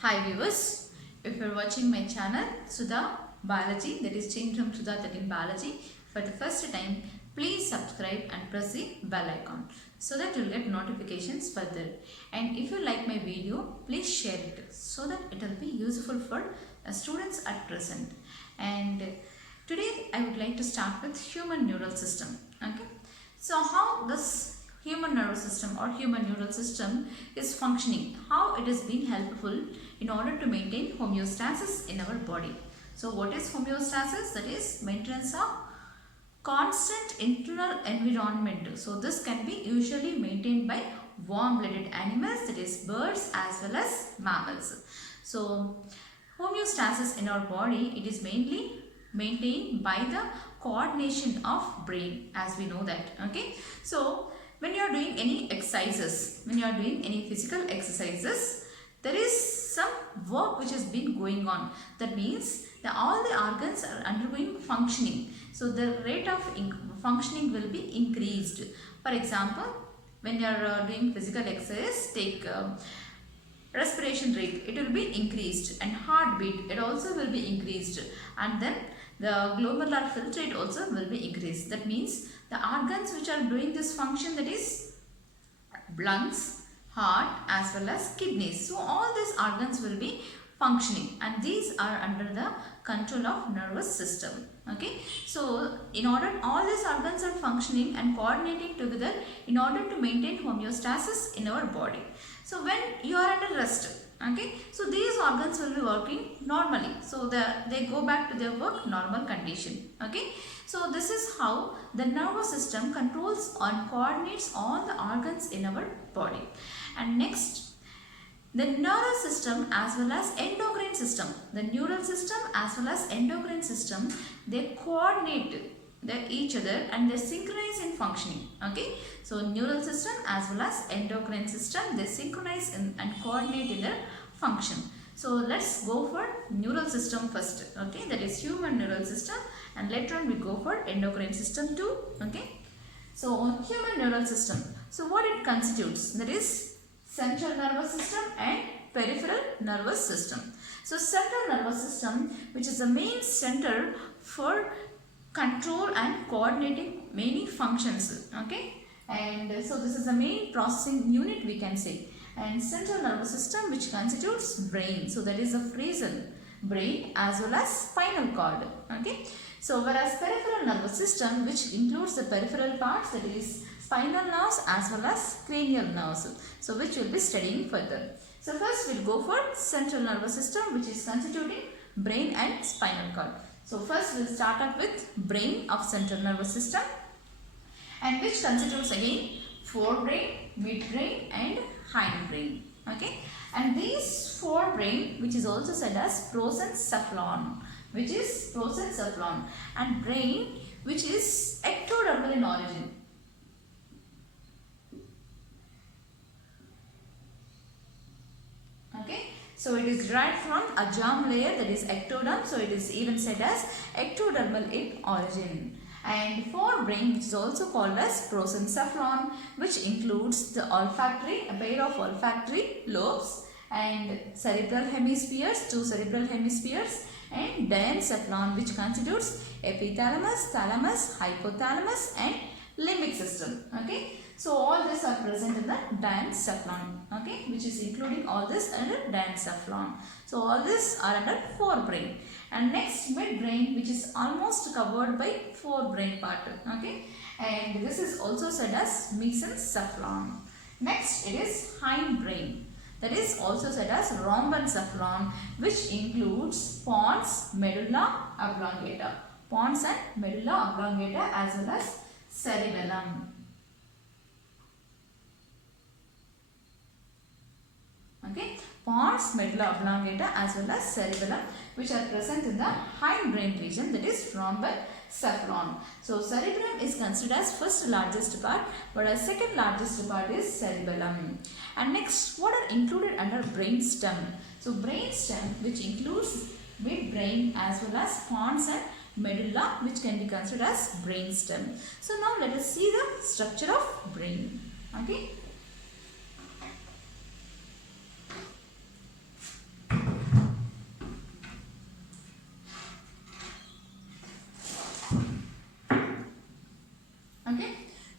Hi viewers, if you are watching my channel Sudha Biology, that is changed from Sudha 13 Biology, for the first time, please subscribe and press the bell icon so that you will get notifications further. And if you like my video, please share it so that it will be useful for students at present. And today I would like to start with human neural system. Okay, so how this human nervous system or human neural system is functioning, how it is being helpful in order to maintain homeostasis in our body. So what is homeostasis? That is maintenance of constant internal environment. So this can be usually maintained by warm-blooded animals, that is birds as well as mammals. So homeostasis in our body, it is mainly maintained by the coordination of brain, as we know that. Okay, so when you are doing any exercises, when you are doing any physical exercises, there is some work which has been going on. That means that all the organs are undergoing functioning. So the rate of functioning will be increased. For example, when you are doing physical exercise, take respiration rate, it will be increased, and heartbeat, it also will be increased, and then the glomerular filter rate also will be increased. That means the organs which are doing this function, that is lungs, heart as well as kidneys. So all these organs will be functioning, and these are under the control of nervous system. Okay, so in order all these organs are functioning and coordinating together in order to maintain homeostasis in our body. So when you are under rest, okay, so these organs will be working normally, so they go back to their work normal condition. Okay, so this is how the nervous system controls and coordinates all the organs in our body. And next, the neural system as well as endocrine system, the neural system as well as endocrine system, they coordinate each other and they synchronize in functioning. Okay, so neural system as well as endocrine system, they synchronize and coordinate in their function. So let's go for neural system first. Okay, that is human neural system, and later on we go for endocrine system too. Okay, so human neural system, so what it constitutes, that is central nervous system and peripheral nervous system. So central nervous system, which is the main center for control and coordinating many functions. Okay, and so this is the main processing unit, we can say. And central nervous system, which constitutes brain, so that is the frontal brain as well as spinal cord. Okay, so whereas peripheral nervous system, which includes the peripheral parts, that is spinal nerves as well as cranial nerves, so which we will be studying further. So first we will go for central nervous system, which is constituting brain and spinal cord. So first we will start up with brain of central nervous system, and which constitutes again forebrain, midbrain and hindbrain. Okay, and these forebrain, which is also said as prosencephalon, which is prosencephalon, and brain, which is ectodermal in origin. Okay, so it is derived from a germ layer, that is ectoderm, so it is even said as ectodermal in origin. And forebrain, which is also called as prosencephalon, which includes the olfactory, a pair of olfactory lobes, and cerebral hemispheres, two cerebral hemispheres, and diencephalon, which constitutes epithalamus, thalamus, hypothalamus and limbic system. Okay, so all these are present in the diencephalon, okay, which is including all this under diencephalon. So all these are under forebrain. And next, midbrain, which is almost covered by forebrain part. Okay, and this is also said as mesencephalon. Next, it is hindbrain, that is also said as rhombencephalon, which includes pons, medulla oblongata, pons and medulla oblongata as well as cerebellum. Okay, pons, medulla oblongata as well as cerebellum, which are present in the hindbrain region, that is rhombencephalon. So cerebellum is considered as first largest part, whereas second largest part is cerebellum. And next, what are included under brain stem? So brain stem, which includes midbrain as well as pons and medulla, which can be considered as brain stem. So now let us see the structure of brain. Okay.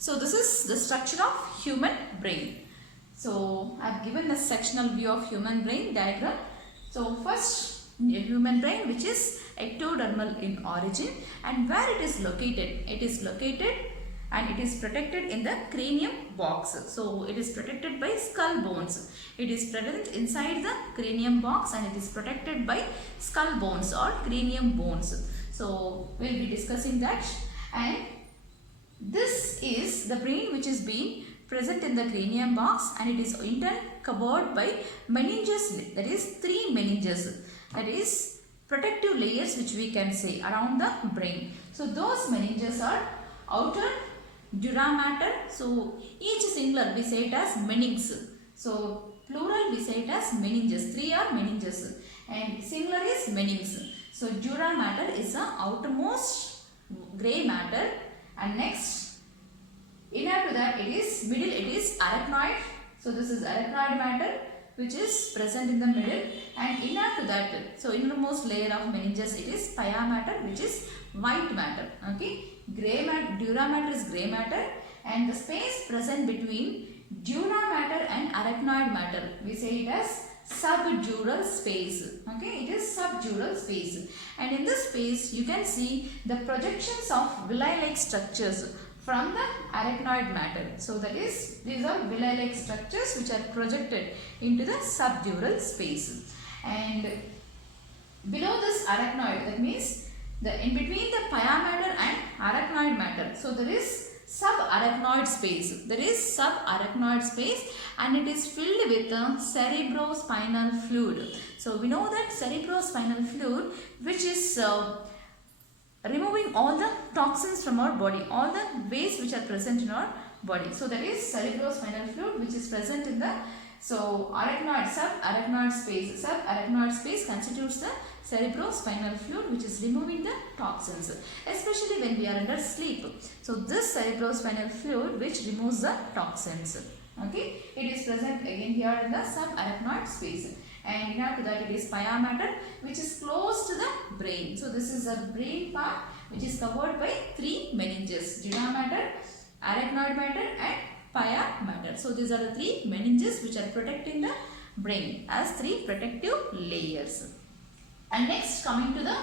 So this is the structure of human brain. So I have given a sectional view of human brain diagram. So first, a human brain which is ectodermal in origin, and where it is located? It is located and it is protected in the cranium box. So it is protected by skull bones. It is present inside the cranium box and it is protected by skull bones or cranium bones. So we will be discussing that. And this is the brain which is being present in the cranium box, and it is in turn covered by meninges, that is 3 meninges, that is protective layers which we can say around the brain. So those meninges are outer dura mater. So each singular we say it as meninx. So plural we say it as meninges. 3 are meninges and singular is meninx. So dura mater is the outermost grey matter, and next inner to that it is middle, it is arachnoid. So this is arachnoid matter which is present in the middle, and inner to that, so innermost layer of meninges, it is pia matter which is white matter. Okay, grey matter, dura matter is grey matter, and the space present between dura matter and arachnoid matter we say it as subdural space. Okay, it is subdural space, and in this space you can see the projections of villi-like structures from the arachnoid matter. So that is, these are villi-like structures which are projected into the subdural space. And below this arachnoid, that means the in between the pia matter and arachnoid matter, so there is subarachnoid space. There is subarachnoid space, and it is filled with the cerebrospinal fluid. So we know that cerebrospinal fluid which is removing all the toxins from our body, all the waste which are present in our body. So that is cerebrospinal fluid which is present in the arachnoid, subarachnoid space. Subarachnoid space constitutes the cerebrospinal fluid which is removing the toxins, especially when we are under sleep. So this cerebrospinal fluid which removes the toxins. Okay, it is present again here in the subarachnoid space. And inner to that it is pia matter which is close to the brain. So this is a brain part which is covered by 3 meninges: dura matter, arachnoid matter and pia matter. So these are the 3 meninges which are protecting the brain as 3 protective layers. And next, coming to the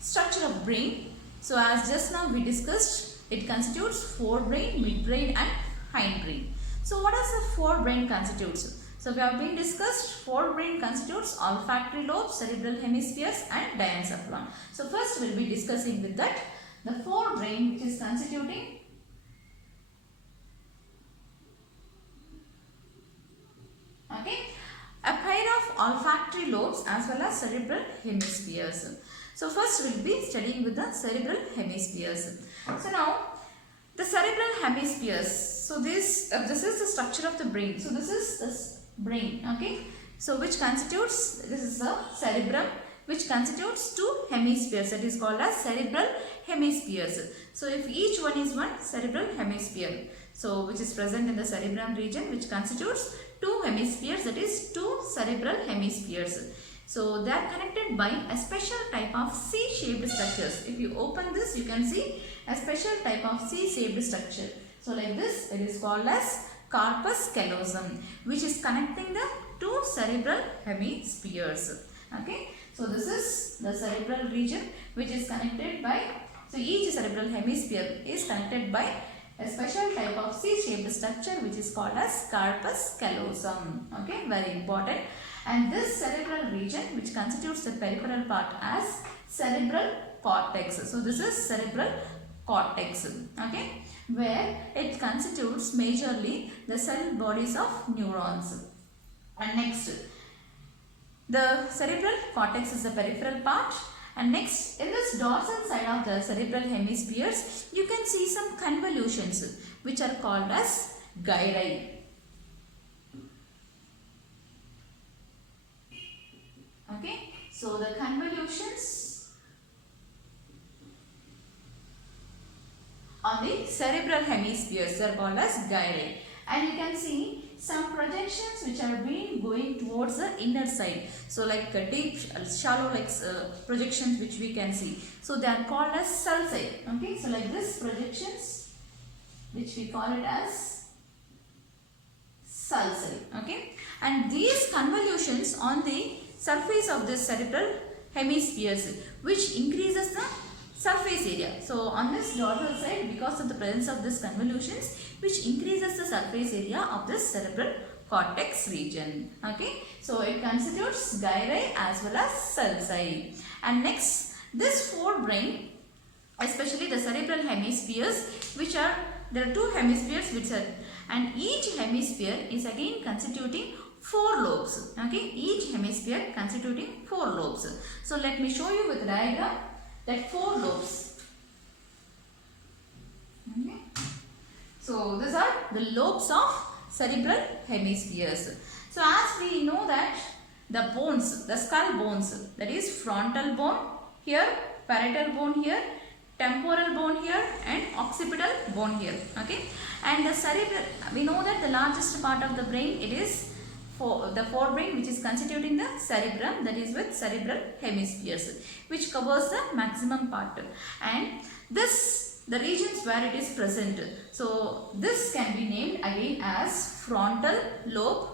structure of brain. So as just now we discussed, it constitutes forebrain, midbrain and hindbrain. So what does the forebrain constitutes? So we have been discussed, forebrain constitutes olfactory lobes, cerebral hemispheres and diencephalon. So first we will be discussing with that the forebrain which is constituting a pair of olfactory lobes as well as cerebral hemispheres. So first we will be studying with the cerebral hemispheres. So now the cerebral hemispheres. So this is the structure of the brain. So this is the brain. Okay. So which constitutes, this is the cerebrum which constitutes 2 hemispheres, that is called as cerebral hemispheres. So if each one is one cerebral hemisphere, so which is present in the cerebrum region, which constitutes 2 hemispheres, that is 2 cerebral hemispheres. So they are connected by a special type of C-shaped structures. If you open this, you can see a special type of C-shaped structure. So like this, it is called as corpus callosum, which is connecting the 2 cerebral hemispheres. Okay. So this is the cerebral region which is connected by, so each cerebral hemisphere is connected by a special type of C-shaped structure which is called as corpus callosum. Okay, very important. And this cerebral region which constitutes the peripheral part as cerebral cortex. So this is cerebral cortex. Okay, where it constitutes majorly the cell bodies of neurons. And next, the cerebral cortex is the peripheral part. And next, in this dorsal side of the cerebral hemispheres, you can see some convolutions which are called as gyri. Okay, so the convolutions on the cerebral hemispheres are called as gyri. And you can see some projections which are being going towards the inner side. So like deep, shallow projections which we can see. So they are called as sulci. Okay, so like this projections which we call it as sulci. Okay, and these convolutions on the surface of this cerebral hemispheres, which increases the surface area. So on this dorsal side, because of the presence of these convolutions, which increases the surface area of this cerebral cortex region. Okay, so it constitutes gyri as well as sulci. And next, this forebrain, especially the cerebral hemispheres, which are, there are two hemispheres which are, and each hemisphere is again constituting 4 lobes. Okay, each hemisphere constituting 4 lobes. So let me show you with diagram that 4 lobes. Okay, so these are the lobes of cerebral hemispheres. So as we know that the bones, the skull bones, that is frontal bone here, parietal bone here, temporal bone here, and occipital bone here. Okay, and the cerebral, we know that the largest part of the brain, it is the forebrain, which is constituting the cerebrum, that is with cerebral hemispheres, which covers the maximum part. And this, the regions where it is present, so this can be named again as frontal lobe.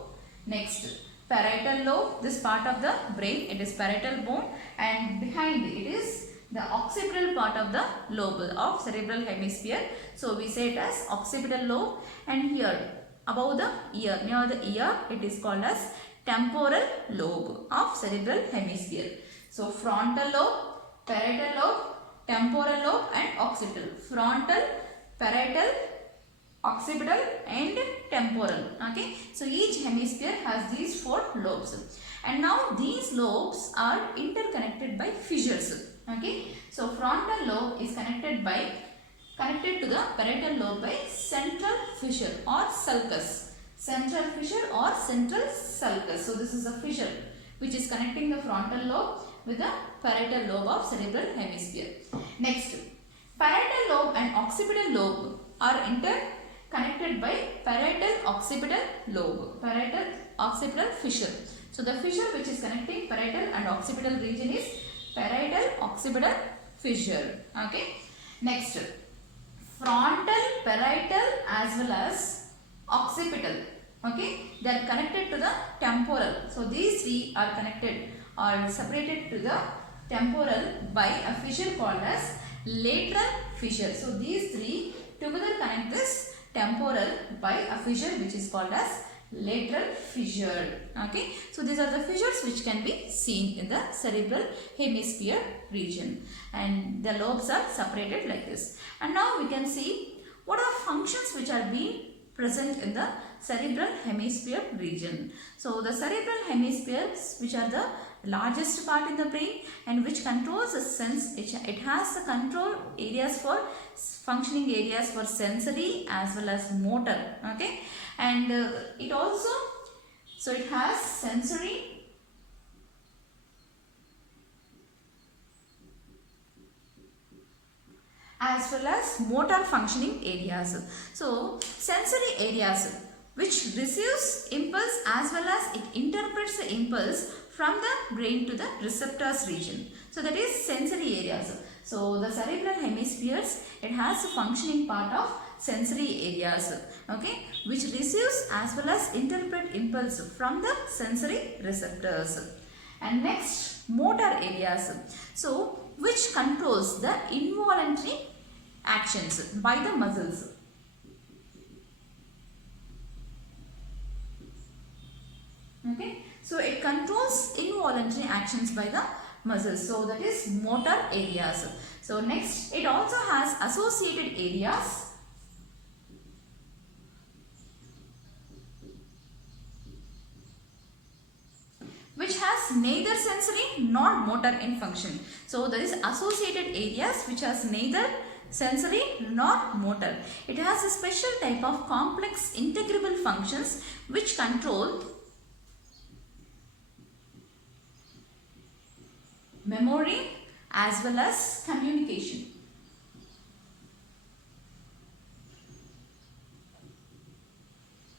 Next, parietal lobe, this part of the brain, it is parietal bone, and behind it is the occipital part of the lobe of cerebral hemisphere. So we say it as occipital lobe, and here above the ear, near the ear, it is called as temporal lobe of cerebral hemisphere. So frontal lobe, parietal lobe, temporal lobe, and occipital. Frontal, parietal, occipital, and temporal. Okay, so each hemisphere has these 4 lobes, and now these lobes are interconnected by fissures. Okay, so frontal lobe is connected to the parietal lobe by central fissure or sulcus. Central fissure or central sulcus. So this is a fissure which is connecting the frontal lobe with the parietal lobe of cerebral hemisphere. Next, parietal lobe and occipital lobe are interconnected by parietal occipital lobe. Parietal occipital fissure. So the fissure which is connecting parietal and occipital region is parietal occipital fissure. Okay. Next, frontal, parietal as well as occipital. Okay, they are connected to the temporal. So these 3 are connected or separated to the temporal by a fissure called as lateral fissure. So these 3 together connect this temporal by a fissure which is called as lateral fissure. Okay, so these are the fissures which can be seen in the cerebral hemisphere region, and the lobes are separated like this. And now we can see what are functions which are being present in the cerebral hemisphere region. So the cerebral hemispheres, which are the largest part in the brain and which controls the sense, it has the control areas for functioning areas for sensory as well as motor. Okay, and it also, so it has sensory as well as motor functioning areas. So sensory areas which receives impulse as well as it interprets the impulse from the brain to the receptors region. So that is sensory areas. So the cerebral hemispheres, it has a functioning part of sensory areas, okay, which receives as well as interpret impulse from the sensory receptors. And next, motor areas, so which controls the involuntary actions by the muscles. Okay, so it controls involuntary actions by the muscles. So that is motor areas. So next, it also has associated areas which has neither sensory nor motor in function. So there is associated areas which has neither sensory nor motor. It has a special type of complex integrable functions which control memory as well as communication.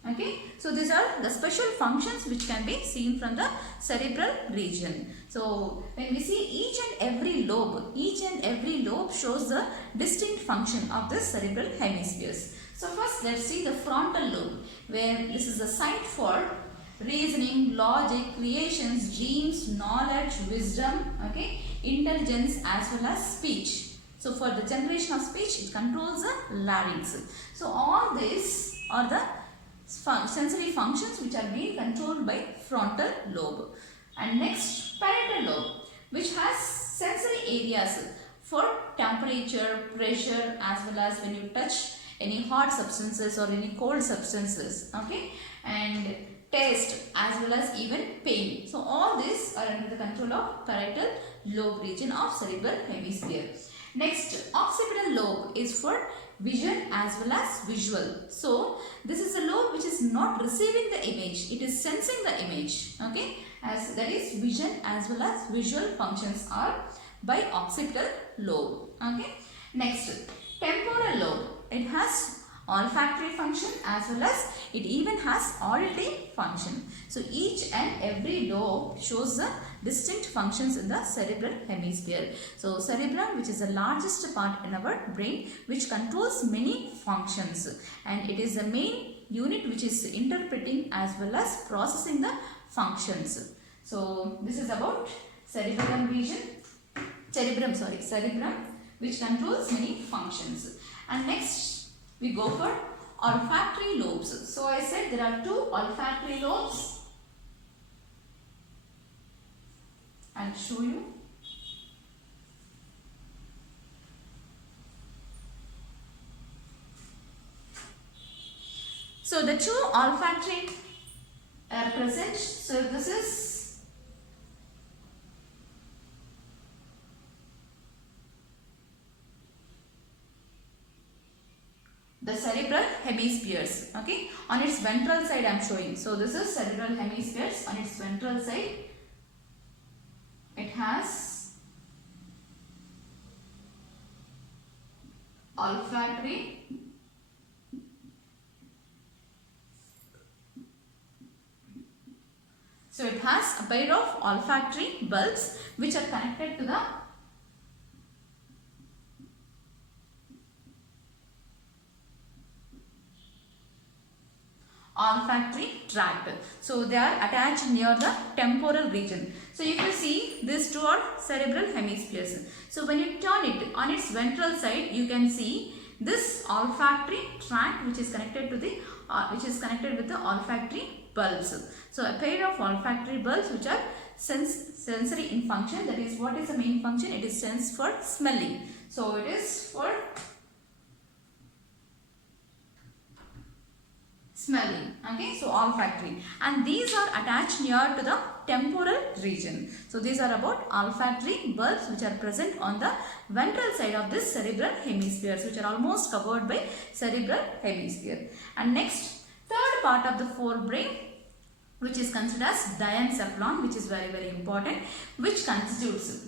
Okay, so these are the special functions which can be seen from the cerebral region. So when we see each and every lobe shows the distinct function of the cerebral hemispheres. So first let's see the frontal lobe, where this is the site for reasoning, logic, creations, dreams, knowledge, wisdom, okay, intelligence as well as speech. So for the generation of speech, it controls the larynx. So all these are the sensory functions which are being controlled by frontal lobe. And next, parietal lobe, which has sensory areas for temperature, pressure, as well as when you touch any hot substances or any cold substances, okay, and taste as well as even pain. So all these are under the control of parietal lobe region of cerebral hemisphere. Next, occipital lobe is for vision as well as visual. So this is a lobe which is not receiving the image, it is sensing the image, okay, as that is vision as well as visual functions are by occipital lobe, okay. Next, temporal lobe, it has olfactory function as well as it even has auditory function. So each and every lobe shows the distinct functions in the cerebral hemisphere. So cerebrum, which is the largest part in our brain, which controls many functions, and it is the main unit which is interpreting as well as processing the functions. So this is about cerebrum, which controls many functions. And next we go for olfactory lobes. So I said there are two olfactory lobes. I'll show you. So the two olfactory are present. So this is the cerebral hemispheres, okay. On its ventral side I am showing. So this is cerebral hemispheres. On its ventral side it has olfactory, so it has a pair of olfactory bulbs which are connected to the olfactory tract. So they are attached near the temporal region. So if you see, these two are cerebral hemispheres. So when you turn it on its ventral side, you can see this olfactory tract which is connected to the with the olfactory bulbs. So a pair of olfactory bulbs which are sensory in function. That is, what is the main function? It is sense for smelling. So it is for smelling, okay. So olfactory, and these are attached near to the temporal region. So these are about olfactory bulbs which are present on the ventral side of this cerebral hemispheres, which are almost covered by cerebral hemisphere. And next, third part of the forebrain, which is considered as diencephalon, which is very important, which constitutes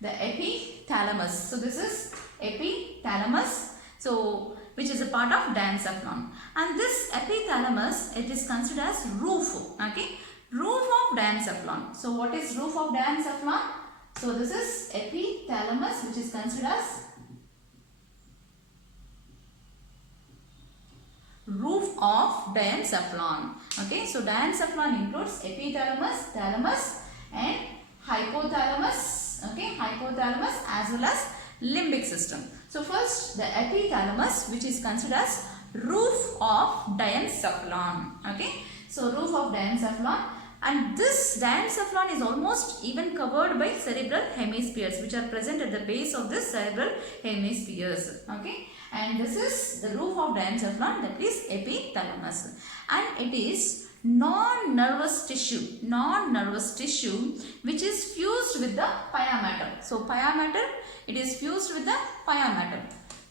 the epithalamus. So this is epithalamus, so which is a part of diencephalon. And this epithalamus, it is considered as roof, okay, roof of diencephalon. So what is roof of diencephalon? So this is epithalamus, which is considered as roof of diencephalon, okay. So diencephalon includes epithalamus, thalamus and hypothalamus, okay, hypothalamus as well as limbic system. So first, the epithalamus, which is considered as roof of diencephalon, okay. So roof of diencephalon, and this diencephalon is almost even covered by cerebral hemispheres which are present at the base of this cerebral hemispheres, okay. And this is the roof of diencephalon, that is epithalamus, and it is non-nervous tissue which is fused with the pia mater. So pia mater, it is fused with the pia mater.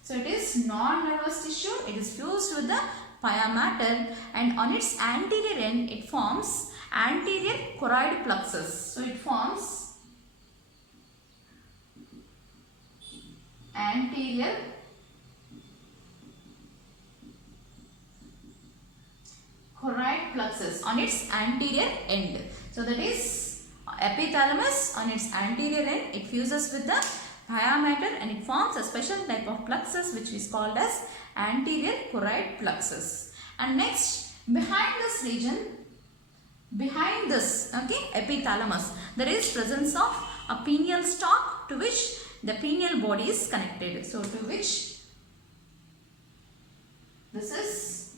So it is non-nervous tissue, it is fused with the pia mater, and on its anterior end it forms anterior choroid plexus. So it forms anterior choroid plexus on its anterior end. So that is epithalamus, on its anterior end it fuses with the diameter, and it forms a special type of plexus which is called as anterior choroid plexus. And next, behind this region, behind this, okay, epithalamus, there is presence of a pineal stalk to which the pineal body is connected. So to which this is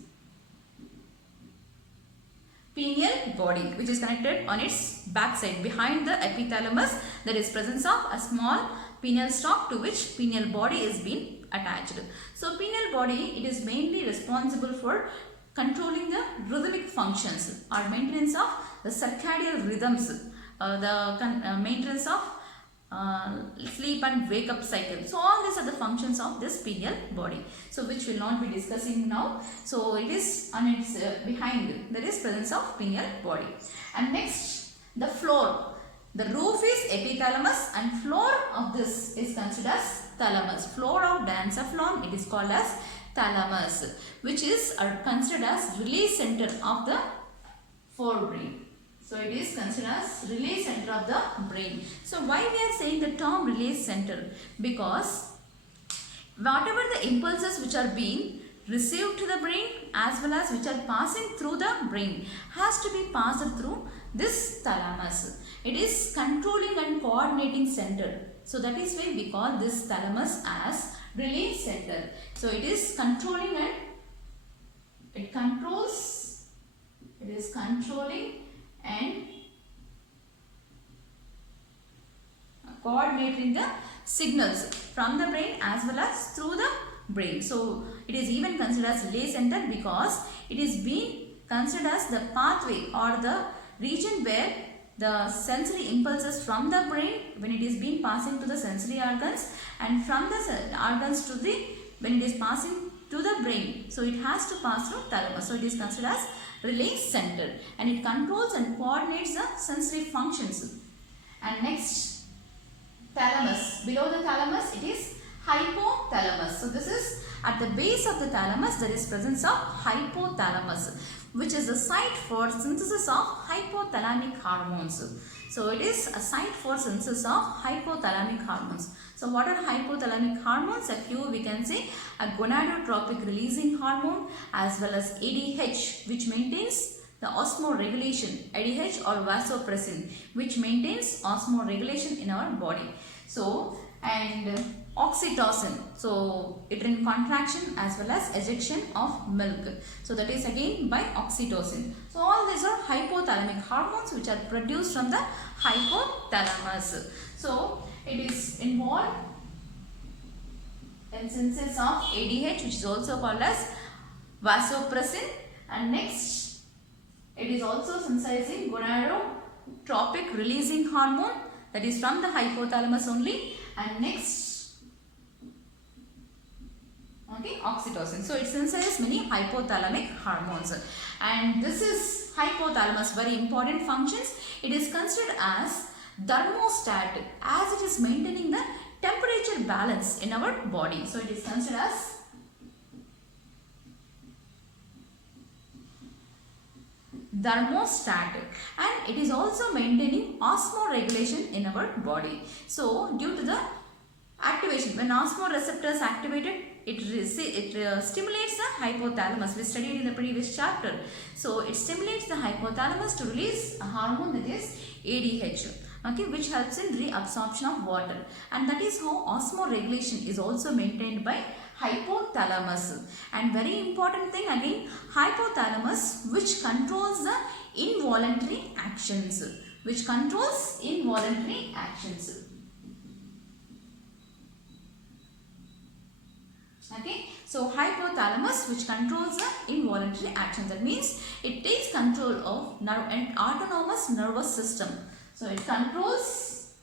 pineal body which is connected on its back side. Behind the epithalamus there is presence of a small pineal stalk to which pineal body is being attached. So pineal body, it is mainly responsible for controlling the rhythmic functions or maintenance of the circadian rhythms, maintenance of sleep and wake up cycle. So all these are the functions of this pineal body, so which will not be discussing now. So it is on its behind there is presence of pineal body. And next, the floor. The roof is epithalamus and floor of this is considered as thalamus. Floor of Dancephalon, it is called as thalamus, which is considered as release center of the forebrain. So it is considered as release center of the brain. So why we are saying the term release center? Because whatever the impulses which are being received to the brain as well as which are passing through the brain has to be passed through this thalamus. It is controlling and coordinating center. So that is why we call this thalamus as release center. So it is controlling and it is controlling and coordinating the signals from the brain as well as through the brain. So it is even considered as release center because it is being considered as the pathway or the region where the sensory impulses from the brain, when it is being passing to the sensory organs, and from the organs to the, when it is passing to the brain, so it has to pass through thalamus. So it is considered as release center and it controls and coordinates the sensory functions. And next, thalamus. Below the thalamus it is hypothalamus. So this is at the base of the thalamus there is presence of hypothalamus, which is the site for synthesis of hypothalamic hormones. So it is a site for synthesis of hypothalamic hormones. So what are hypothalamic hormones? A few we can say: a gonadotropic releasing hormone as well as ADH, which maintains the osmoregulation, ADH or vasopressin, which maintains osmoregulation in our body. So, and oxytocin, so uterine contraction as well as ejection of milk. So that is again by oxytocin. So all these are hypothalamic hormones which are produced from the hypothalamus. So it is involved in synthesis of ADH, which is also called as vasopressin, and next it is also synthesizing gonadotropic releasing hormone, that is from the hypothalamus only, and next, okay, oxytocin. So it synthesizes many hypothalamic hormones, and this is hypothalamus, very important functions. It is considered as thermostat as it is maintaining the temperature balance in our body. So it is considered as thermostat, and it is also maintaining osmoregulation in our body. So due to the activation, when osmoreceptors activated, it stimulates the hypothalamus. We studied in the previous chapter. So it stimulates the hypothalamus to release a hormone, that is ADH, okay, which helps in reabsorption of water, and that is how osmoregulation is also maintained by hypothalamus. And very important thing again, hypothalamus, which controls the involuntary actions, which controls involuntary actions. Okay, so hypothalamus, which controls the involuntary action, that means it takes control of an autonomous nervous system. So it controls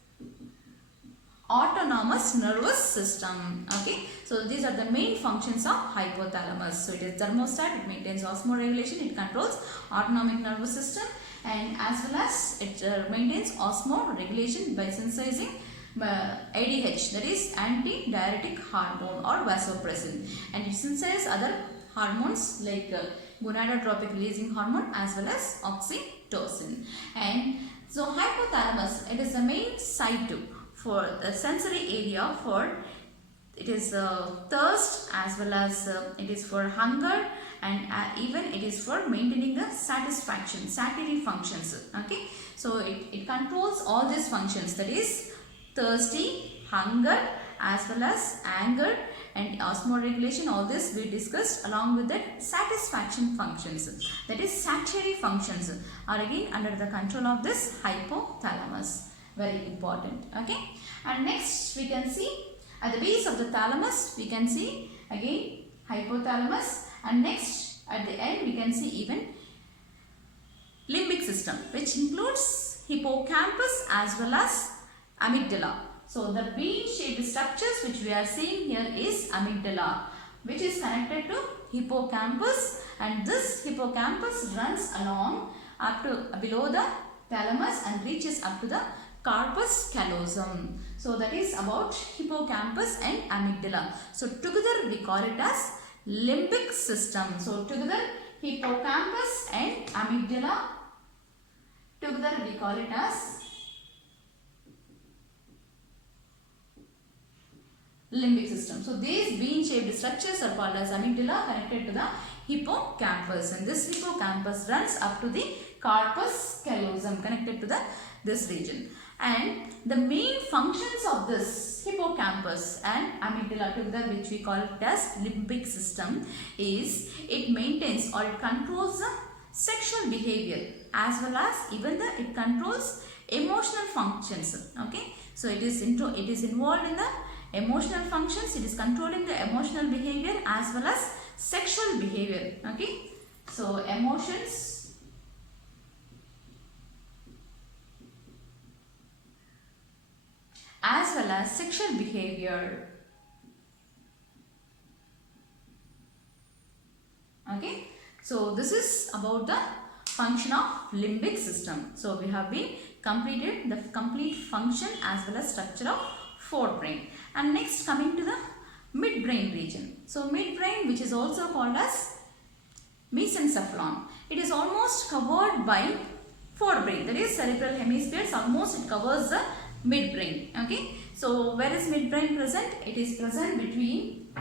autonomous nervous system. Okay, so these are the main functions of hypothalamus. So it is thermostat, it maintains osmoregulation, it controls autonomic nervous system, and as well as it maintains osmoregulation by synthesizing ADH, that is antidiuretic hormone or vasopressin, and it synthesizes other hormones like gonadotropic releasing hormone as well as oxytocin. And so hypothalamus, it is the main site for the sensory area for it is thirst, as well as it is for hunger, and even it is for maintaining the satisfaction, satiety functions. Okay, so it controls all these functions, that is thirsty, hunger, as well as anger and osmoregulation. All this we discussed, along with that satisfaction functions, that is satiety functions, are again under the control of this hypothalamus. Very important. Okay, and next we can see at the base of the thalamus we can see again hypothalamus, and next at the end we can see even limbic system, which includes hippocampus as well as amygdala. So the bean shaped structures which we are seeing here is amygdala, which is connected to hippocampus, and this hippocampus runs along up to below the thalamus and reaches up to the corpus callosum. So that is about hippocampus and amygdala. So together we call it as limbic system. So together hippocampus and amygdala, together we call it as limbic system. So these bean shaped structures are called as amygdala, connected to the hippocampus, and this hippocampus runs up to the corpus callosum, connected to this region. And the main functions of this hippocampus and amygdala together, which we call it as limbic system, is it maintains or it controls the sexual behavior, as well as even it controls emotional functions. Okay, so it is involved in the emotional functions, it is controlling the emotional behavior as well as sexual behavior. Okay, so emotions as well as sexual behavior. Okay, so this is about the function of limbic system. So we have been completed the complete function as well as structure of forebrain. And next, coming to the midbrain region. So midbrain, which is also called as mesencephalon, it is almost covered by forebrain, that is cerebral hemispheres. Almost it covers the midbrain. Okay, so where is midbrain present? It is present between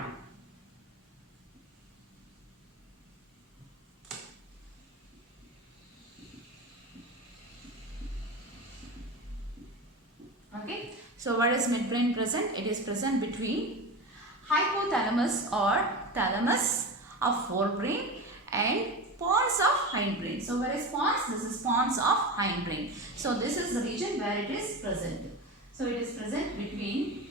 okay, so where is midbrain present? It is present between hypothalamus or thalamus of forebrain and pons of hindbrain. So where is pons? This is pons of hindbrain. So this is the region where it is present. So it is present between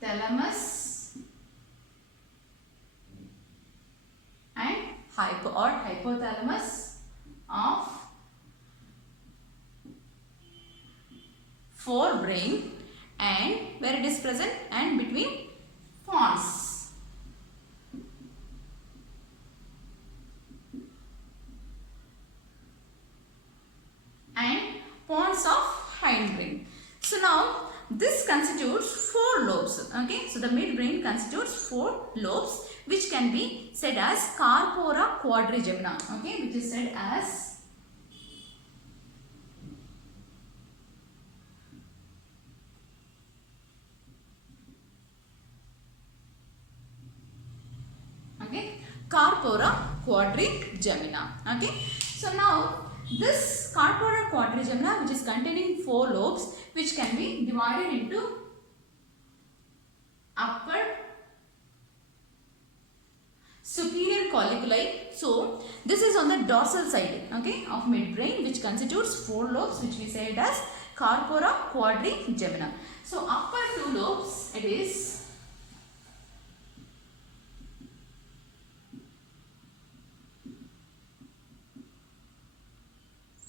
thalamus and hypothalamus of forebrain, and where it is present, and between pons. And pons of hindbrain. So now this constitutes 4 lobes. Okay, so the midbrain constitutes 4 lobes, which can be said as corpora quadrigemina. Okay, which is said as corpora quadrigemina. Okay, so now this corpora quadrigemina, which is containing 4 lobes, which can be divided into upper superior colliculi. So this is on the dorsal side, okay, of midbrain, which constitutes 4 lobes, which we said as corpora quadrigemina. So upper 2 lobes, it is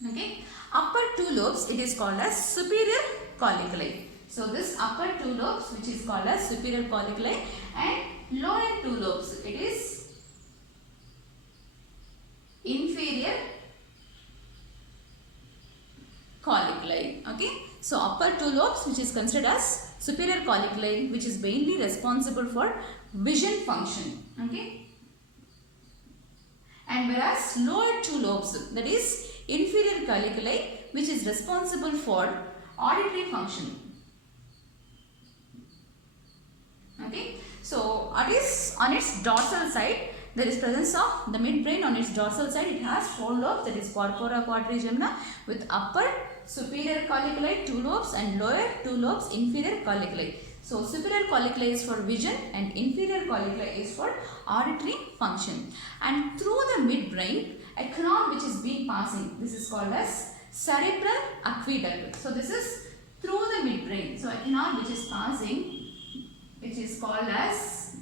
okay, upper 2 lobes, it is called as superior colliculi. So this upper 2 lobes, which is called as superior colliculi, and lower 2 lobes, it is inferior colliculi. Okay, so upper 2 lobes, which is considered as superior colliculi, which is mainly responsible for vision function. Okay, and whereas lower 2 lobes, that is inferior colliculi, which is responsible for auditory function. Okay, so on its dorsal side, there is presence of the midbrain. On its dorsal side, it has 4 lobes, that is corpora quadrigemina, with upper superior colliculi 2 lobes and lower 2 lobes inferior colliculi. So superior colliculi is for vision and inferior colliculi is for auditory function. And through the midbrain, a canal which is being passing, this is called as cerebral aqueduct. So this is through the midbrain. So a canal which is passing, which is called as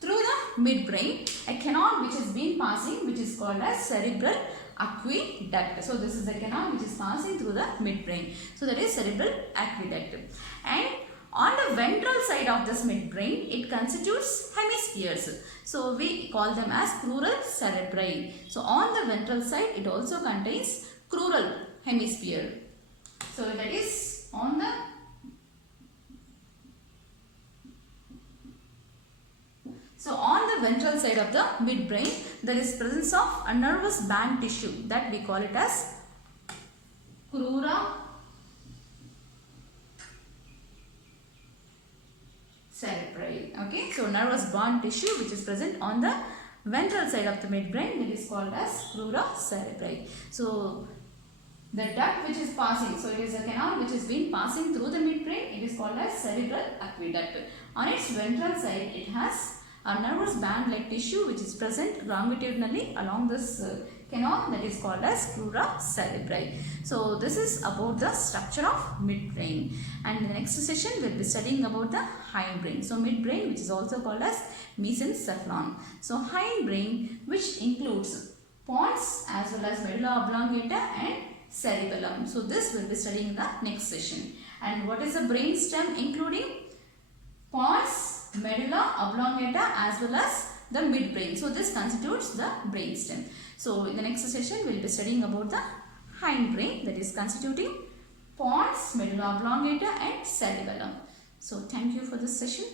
through the midbrain, a canal which is being passing, which is called as cerebral aqueduct. So this is the canal which is passing through the midbrain. So that is cerebral aqueduct. And on the ventral side of this midbrain, it constitutes hemispheres. So we call them as crural cerebri. So on the ventral side, it also contains crural hemisphere. So that is on the ventral side of the midbrain, there is presence of a nervous band tissue that we call it as crura cerebri. Okay, so nervous band tissue which is present on the ventral side of the midbrain, that is called as crura cerebri. So the duct which is passing, so it is a canal which is being passing through the midbrain, it is called as cerebral aqueduct. On its ventral side, it has a nervous band like tissue which is present longitudinally along this canal, that is called as crura cerebri. So this is about the structure of midbrain, and in the next session we will be studying about the hindbrain. So midbrain, which is also called as mesencephalon. So hindbrain, which includes pons as well as medulla oblongata and cerebellum. So this we will be studying in the next session. And what is the brain stem, including pons, medulla oblongata as well as the midbrain. So this constitutes the brain stem. So in the next session we will be studying about the hindbrain, that is constituting pons, medulla oblongata and cerebellum. So thank you for this session.